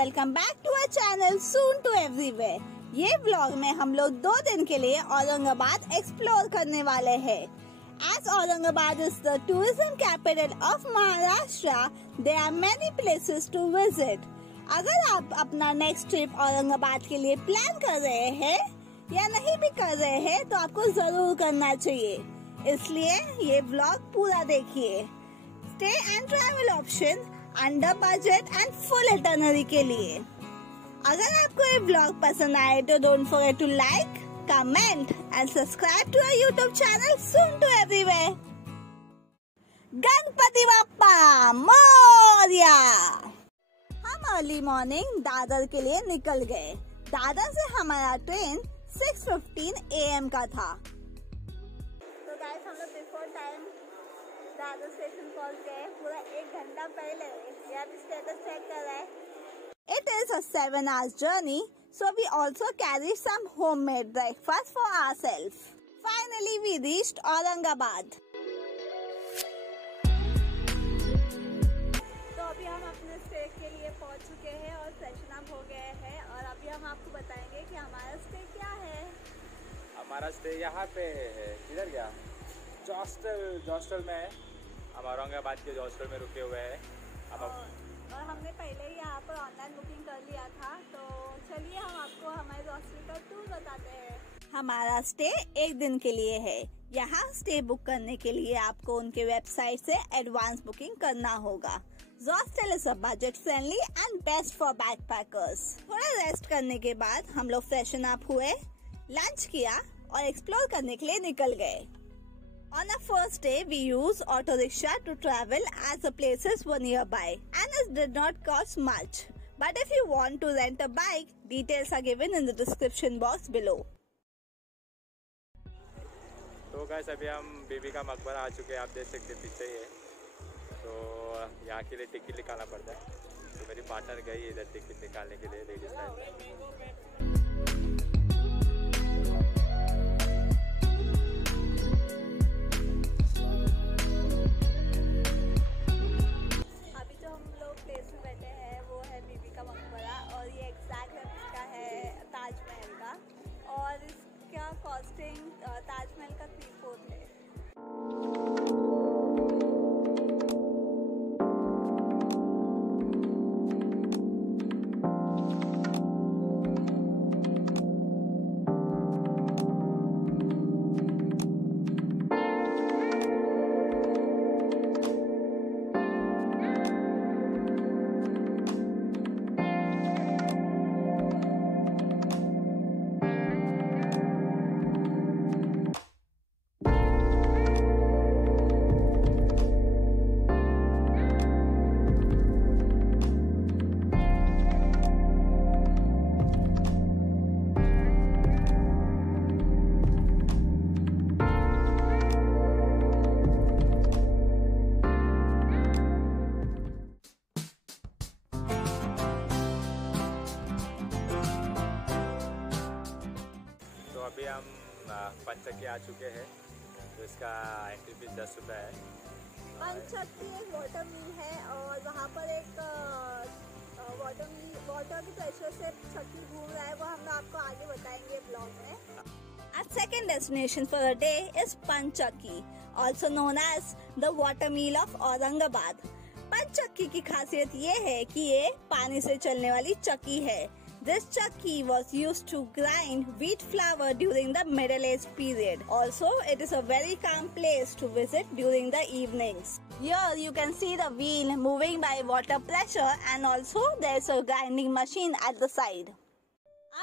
Welcome back to our channel soon to everywhere. ये blog में हम लोग 2 दिन के लिए औरंगाबाद एक्सप्लोर करने वाले हैं। As Aurangabad is the tourism capital of Maharashtra, there are many places to visit. अगर आप अपना नेक्स्ट ट्रिप औरंगाबाद के लिए प्लान कर रहे हैं या नहीं भी कर रहे हैं तो आपको जरूर करना चाहिए, इसलिए ये ब्लॉग पूरा देखिए। Stay and travel option under budget and full itinerary के लिए। अगर आपको ये ब्लॉग पसंद आए तो don't forget to like, comment and subscribe to our YouTube channel soon to everywhere. Ganpati Bappa Morya. हम अर्ली मॉर्निंग दादर के लिए निकल गए। दादर से हमारा ट्रेन 6:15 AM का था। तो गाइस हम लोग बिफोर टाइम दादर स्टेशन पहुंच गए, पूरा 1 घंटा पहले। यहाँ पे स्टेटस चेक कर रहे हैं। It is a 7 hours journey, so we also carried some homemade breakfast for ourselves. Finally, we reached Aurangabad. तो अभी हम अपने स्टे के लिए पहुंच चुके हैं और फ्रेशन अप हो गए हैं और अभी हम आपको बताएंगे कि हमारा स्टे क्या है। हमारा स्टे यहाँ पे है, किधर गया? जॉस्टल में है। हम औरंगाबाद के जॉस्टल में रुके हुए हैं। और हमने पहले ही यहाँ पर ऑनलाइन बुकिंग कर लिया था, तो चलिए हम आपको हमारे हॉस्टल का टूर बताते हैं। हमारा स्टे 1 दिन के लिए है। यहाँ स्टे बुक करने के लिए आपको उनके वेबसाइट से एडवांस बुकिंग करना होगा। Hostel is a budget friendly and best for backpackers. थोड़ा रेस्ट करने के बाद हम लोग फ्रेशन अप हुए, लंच किया और एक्सप्लोर करने के लिए निकल गए। On our first day, we used auto rickshaw to travel as the places were nearby and it did not cost much. But if you want to rent a bike, details are given in the description box below. तो guys अभी हम बीबी का मकबरा आ चुके हैं, आप देख सकते हैं पीछे ही है। तो यहाँ के लिए टिकट निकालना पड़ता है, तो मेरी पार्टनर गई इधर टिकट निकालने के लिए लेडीज साइड। ताजमहल का, और इसका कॉस्टिंग ताजमहल का 3/4 है। अभी हम पंचक्की आ चुके हैं, तो इसका एंट्री फीस 10 रुपये है। पंचक्की एक वाटर मिल है और वहाँ पर एक वाटर के प्रेशर से चक्की घूम रहा है, वो हम आपको आगे बताएंगे ब्लॉग में। Our second destination for the day is Panchakki, also known as the water mill of Aurangabad. पंचक्की की खासियत ये है कि ये पानी से चलने वाली चक्की है। This chakki was used to grind wheat flour during the Middle Age period. Also, it is a very calm place to visit during the evenings. Here you can see the wheel moving by water pressure, and also there is a grinding machine at the side.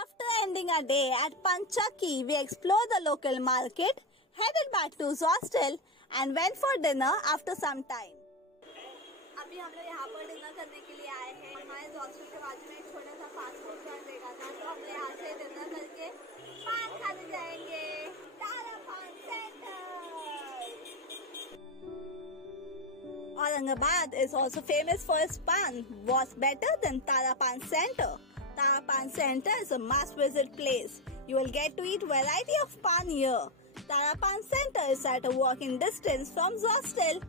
After ending our day at Panchakki, we explored the local market, headed back to hostel and went for dinner after some time. अभी हम लोग यहाँ पर dinner करने के लिए आए हैं। हमारे हॉस्टल के बाजू में एक छोटा सा फास्ट फूड जॉइंट देखा था, तो हम यहाँ से डिनर करके पान खाने जाएंगे। तारा पान centre. Aurangabad is also famous for its pan. What's better than Tara Pan Center? Tara Pan Center is a must-visit place. You will get to eat variety of pan here. Tara Pan Center is at a walking distance from hostel.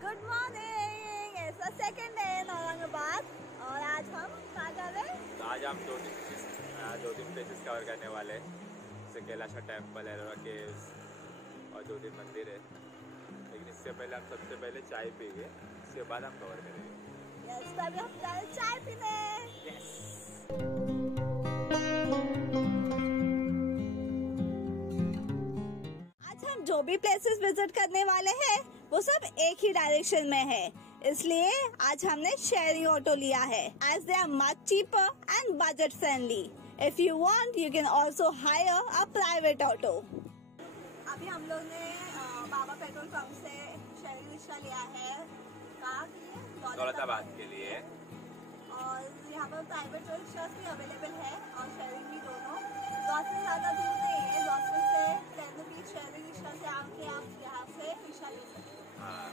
Good morning! It's the second day in Aurangabad. आज हम कहाँ जा रहे हैं? तो आज हम दो तीन प्लेसेस कवर करने वाले हैं, जैसे कैलाशा टेम्पल, एलोरा केव्स और 2-3 मंदिर है। लेकिन इससे पहले हम सबसे पहले चाय पिएंगे, उसके बाद हम कवर करेंगे। यस, तभी हम जा रहे हैं चाय पीने। यस। आज हम जो भी प्लेसेस विजिट करने वाले हैं वो सब एक ही डायरेक्शन में है, इसलिए आज हमने शेयरिंग ऑटो लिया है, as they are much cheaper and budget friendly. If you want, you can also hire a private auto. अभी हम लोग ने बाबा पेट्रोल पंप से शेयरिंग रिक्शा लिया है, कहाँ के लिए? दौलताबाद के लिए। और यहाँ पर प्राइवेट रिक्शा भी अवेलेबल है और शेयरिंग भी दोनों। दौलत से ज़्यादा दूर नहीं है, दौलत से 10 रुपीज शेयरिंग रिक्शा से आके आप यहाँ से रिक्शा ले सकते हैं। हाँ।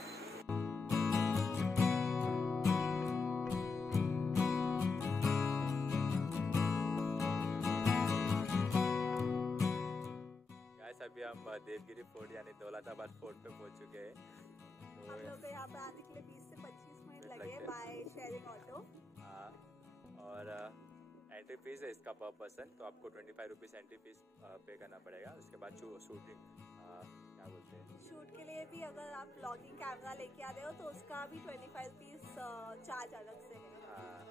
अभी हम देवगिरी फोर्ट यानी दौलताबाद फोर्ट पे पहुंच चुके हैं। तो हम लोग को यहाँ पर आने के लिए 20 से 25 मिनट लगे बाय शेयरिंग ऑटो। हाँ, और एंट्री फीस है इसका पर पर्सन, तो आपको 25 रुपीज़ एंट्री फीस पे करना पड़ेगा। उसके बाद शूटिंग क्या बोलते हैं, शूट के लिए भी अगर आप व्लॉगिंग कैमरा लेके आ रहे हो तो उसका भी 25 रुपीज चार्ज अलग से है। हाँ।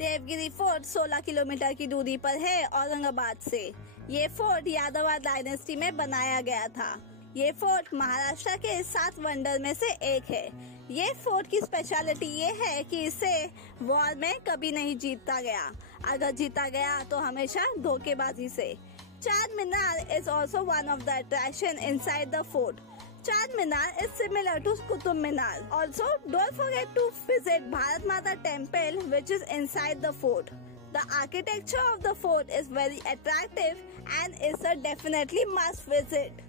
देवगिरी फोर्ट 16 किलोमीटर की दूरी पर है औरंगाबाद से। ये फोर्ट यादवार डायनेस्टी में बनाया गया था। ये फोर्ट महाराष्ट्र के 7 वंडर में से एक है। ये फोर्ट की स्पेशलिटी ये है कि इसे वॉर में कभी नहीं जीता गया, अगर जीता गया तो हमेशा धोखेबाजी से। Char Minar is also one of the attraction inside the fort. Char Minar is similar to Qutub Minar. Also, don't forget to visit Bharat Mata Temple, which is inside the fort. The architecture of the fort is very attractive and is a definitely must visit.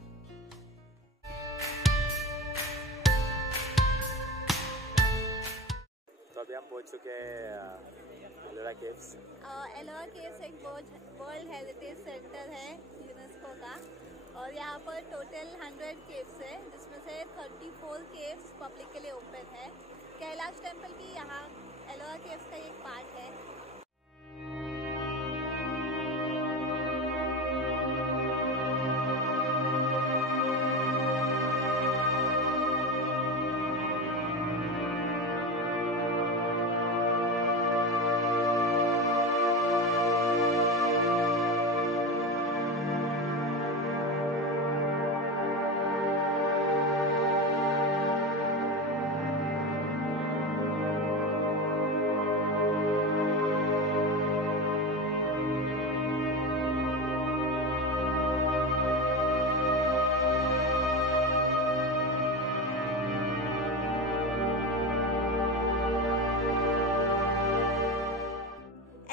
तो अभी हम पहुंच चुके हैं Ellora caves. Ellora caves एक world heritage centre है UNESCO का, और यहाँ पर टोटल 100 केव्स है, जिसमें से 34 केव्स पब्लिक के लिए ओपन है। कैलाश टेम्पल की यहाँ एलोरा केव्स का एक पार्ट है।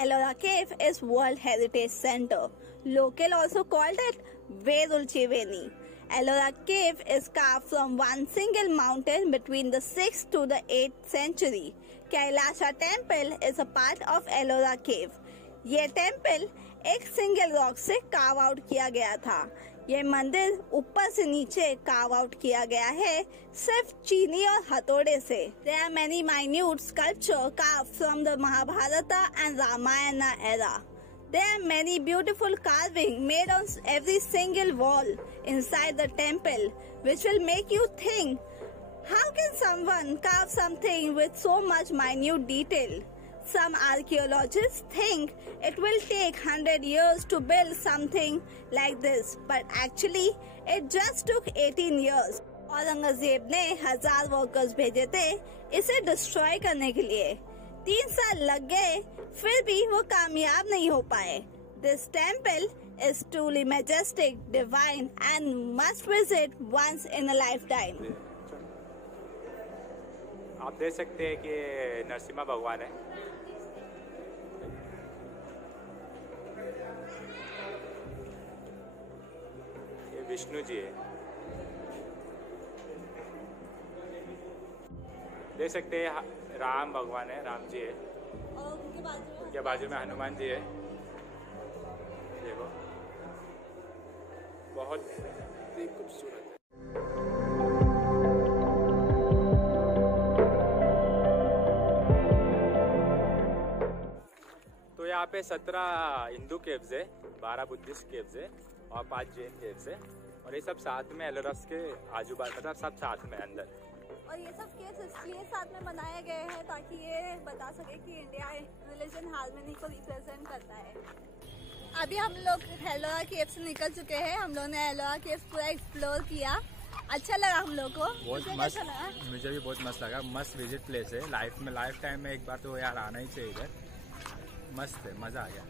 Ellora Cave is World Heritage Center. Local also called it Vedulchiveni. Ellora Cave is carved from one single mountain between the 6th to the 8th century. Kailasha Temple is a part of Ellora Cave. ये temple एक single rock से carve out किया गया था। ये मंदिर ऊपर से नीचे कार्व आउट किया गया है, सिर्फ चीनी और हथौड़े से। There are many minute sculptures carved from the Mahabharata and Ramayana era. There are many beautiful carvings made on every single wall inside the temple, which will make you think, how can someone carve something with so much minute detail? some archaeologists think it will take 100 years to build something like this, but actually it just took 18 years. Aurangzeb ने 1000 workers भेजे थे इसे destroy करने के लिए। 3 साल लग गए, फिर भी वो कामयाब नहीं हो पाए। This temple is truly majestic, divine and must visit once in a lifetime. आप देख सकते हैं कि नरसिम्हा भगवान है। ये विष्णु जी है। देख सकते हैं राम भगवान है, राम जी है और उनके बाजू में हनुमान जी है। देखो बहुत खूबसूरत है। तो यहाँ पे 17 हिंदू केव्स है, 12 बुद्धिस्ट केव्स है और 5 जैन केव्स है और ये सब साथ में एलोरस के आजू बाजू मतलब सब साथ में अंदर। और ये सब केव्स इसलिए साथ में बनाए गए हैं ताकि ये बता सके कि इंडिया रिलीजन हार्मनी को रिप्रेजेंट करता है। अभी हम लोग एलोरा केव से निकल चुके हैं। हम लोग ने एलोरा केव पूरा एक्सप्लोर किया। अच्छा लगा हम लोग को, बहुत मस्त लगा। मुझे भी बहुत मस्त लगा। मस्त विजिट प्लेस है। लाइफ टाइम में एक बार तो यार आना ही चाहिए इधर। मस्त है, मजा आ गया।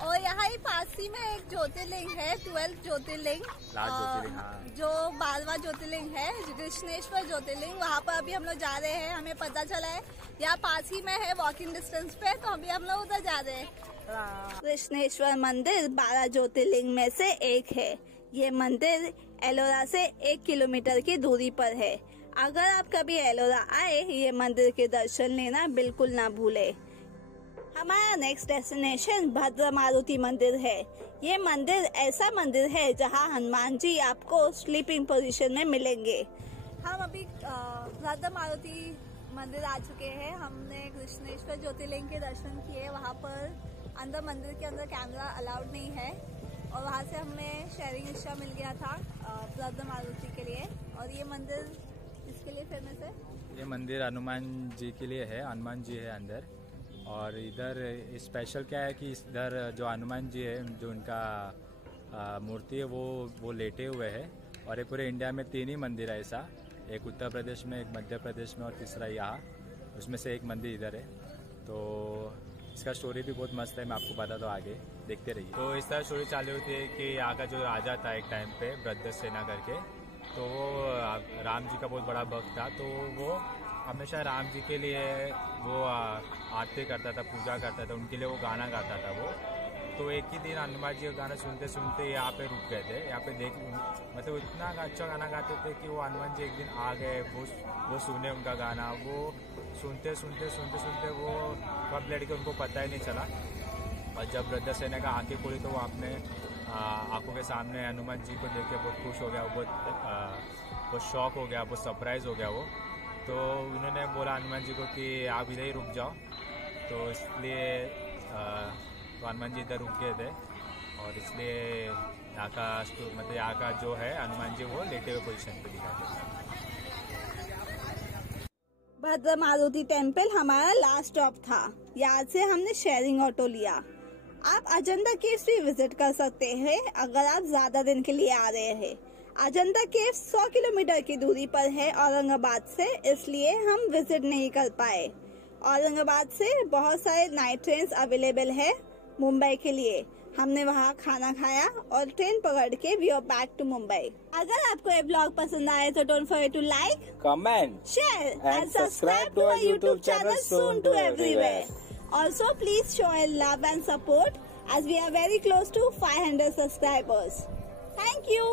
और यहाँ ही पास ही में एक ज्योतिर्लिंग है, 12 ज्योतिर्लिंग, हाँ। जो 12वां ज्योतिर्लिंग है, कृष्णेश्वर ज्योतिर्लिंग। वहाँ पर अभी हम लोग जा रहे हैं। हमें पता चला है यहाँ पास ही में है, वॉकिंग डिस्टेंस पे, तो अभी हम लोग उधर जा रहे हैं। कृष्णेश्वर मंदिर 12 ज्योतिर्लिंग में से एक है। ये मंदिर एलोरा से 1 किलोमीटर की दूरी पर है। अगर आप कभी एलोरा आए, ये मंदिर के दर्शन लेना बिल्कुल ना भूले। हमारा नेक्स्ट डेस्टिनेशन भद्र मारुति मंदिर है। ये मंदिर ऐसा मंदिर है जहाँ हनुमान जी आपको स्लीपिंग पोजीशन में मिलेंगे। हम अभी भद्र मारुति मंदिर आ चुके हैं। हमने कृष्णेश्वर ज्योतिर्लिंग के दर्शन किए। वहाँ पर अंदर मंदिर के अंदर कैमरा अलाउड नहीं है और वहाँ से हमें शेयरिंग रिक्शा मिल गया था भद्र मारुति के लिए। और ये मंदिर इसके लिए फेमस है। ये मंदिर हनुमान जी के लिए है। हनुमान जी है अंदर। और इधर स्पेशल क्या है कि इधर जो हनुमान जी है, जो उनका मूर्ति है, वो लेटे हुए है। और ये पूरे इंडिया में 3 ही मंदिर है ऐसा। एक उत्तर प्रदेश में, एक मध्य प्रदेश में और तीसरा यहाँ। उसमें से एक मंदिर इधर है। तो इसका स्टोरी भी बहुत मस्त है। मैं आपको बता दूँ, आगे देखते रहिए। तो इस तरह स्टोरी चालू होती है कि यहाँ का जो राजा था एक टाइम पे, भद्रसेना करके, तो वो राम जी का बहुत बड़ा भक्त था। तो वो हमेशा राम जी के लिए वो आरती करता था, पूजा करता था, उनके लिए वो गाना गाता था वो। तो एक ही दिन हनुमान जी का गाना सुनते सुनते यहाँ पे रुक गए थे। यहाँ पे मतलब इतना अच्छा गाना गाते थे कि वो हनुमान जी एक दिन आ गए, वो सुने उनका गाना। वो सुनते सुनते वो कब लड़ के उनको पता ही नहीं चला। और जब भद्रसेना का आंखें खोली तो वो अपने आंखों के सामने हनुमान जी को देख के बहुत खुश हो गया, बहुत शॉक हो गया, बहुत सरप्राइज हो गया वो। तो उन्होंने बोला हनुमान जी को कि आप इधर ही रुक जाओ। तो इसलिए तो हनुमान जी इधर रुक गए थे और इसलिए यहाँ का मतलब यहाँ का जो है हनुमान जी वो लेटे हुए पोजीशन पे दिखाते हैं। भद्र मारुति टेम्पल हमारा लास्ट स्टॉप था। यहाँ से हमने शेयरिंग ऑटो लिया। आप अजंता केव्स भी विजिट कर सकते हैं अगर आप ज्यादा दिन के लिए आ रहे हैं। अजंता केव्स 100 किलोमीटर की दूरी पर है औरंगाबाद से, इसलिए हम विजिट नहीं कर पाए। औरंगाबाद से बहुत सारे नाइट ट्रेन अवेलेबल है मुंबई के लिए। हमने वहाँ खाना खाया और ट्रेन पकड़ के we are back to Mumbai. अगर आपको ये ब्लॉग पसंद आए तो don't forget to like, comment, share and subscribe to our YouTube channel soon to everywhere. Also please show your love and support as we are very close to 500 subscribers. Thank you.